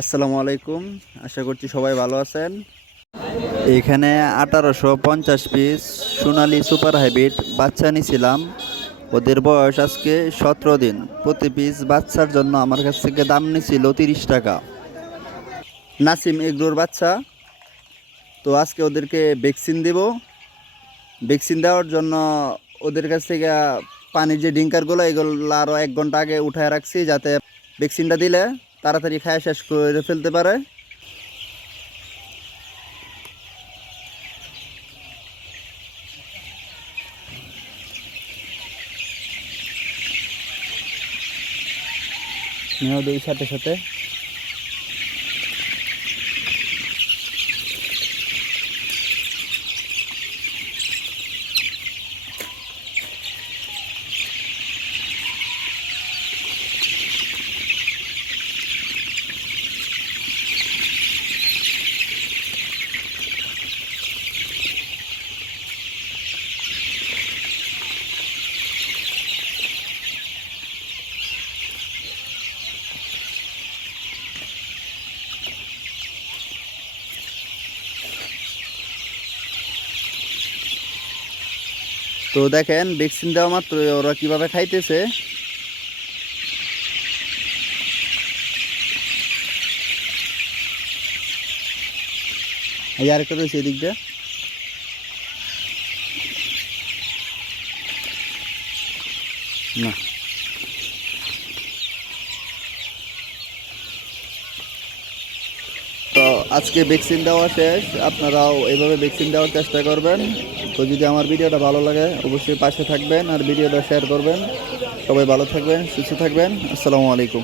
আসসালামু আলাইকুম। আশা করছি সবাই ভালো আছেন। এখানে 1850 পিস সোনালী সুপার হাইব্রিড বাচ্চা নিয়েছিলাম। ওদের বয়স আজকে 17 দিন। প্রতি পিস বাচ্চার জন্য আমার কাছ থেকে দাম নিছিল 30 টাকা। নাসিম এগ্রোর বাচ্চা। তো আজকে ওদেরকে ভ্যাকসিন দেব। ভ্যাকসিন দেওয়ার জন্য ওদের কাছ থেকে পানির যে ডিঙ্কারগুলো এগুলো আরও 1 ঘন্টা আগে উঠায় রাখছি, যাতে ভ্যাকসিনটা দিলে তাড়াতাড়ি খায় শেষ করে ফেলতে পারে। নিয়েও দুই সাথে সাথে। তো দেখেন ভ্যাকসিন দেওয়া মাত্র ওরা কিভাবে খাইতেছে। এই আরেকটা রয়েছে এদিকটা। না, তো আজকে ভ্যাকসিন দেওয়া শেষ। আপনারাও এইভাবে ভ্যাকসিন দেওয়ার চেষ্টা করবেন। তো যদি আমার ভিডিওটা ভালো লাগে অবশ্যই পাশে থাকবেন আর ভিডিওটা শেয়ার করবেন। সবাই ভালো থাকবেন, সুস্থ থাকবেন। আসসালামু আলাইকুম।